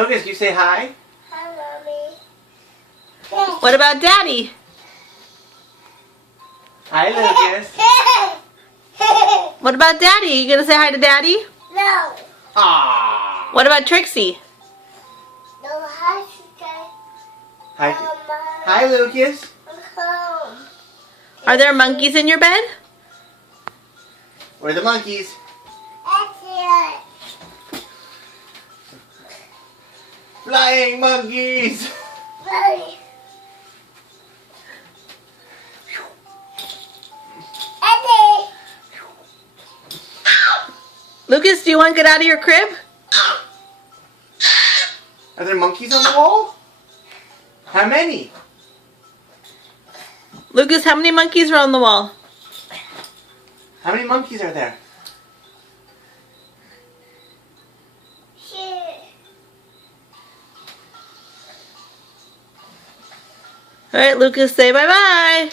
Lucas, you say hi? Hi, Mommy. What about Daddy? Hi, Lucas. What about Daddy? You gonna say hi to Daddy? No. Aww. What about Trixie? No, hi, sister. Hi, Mama. hi, Lucas. I'm home. Are there monkeys in your bed? Where are the monkeys? That's it. Flying monkeys. Buddy. Eddie. Lucas, do you want to get out of your crib? Are there monkeys on the wall? How many? Lucas, how many monkeys are on the wall? How many monkeys are there? Here. All right, Lucas, say bye-bye.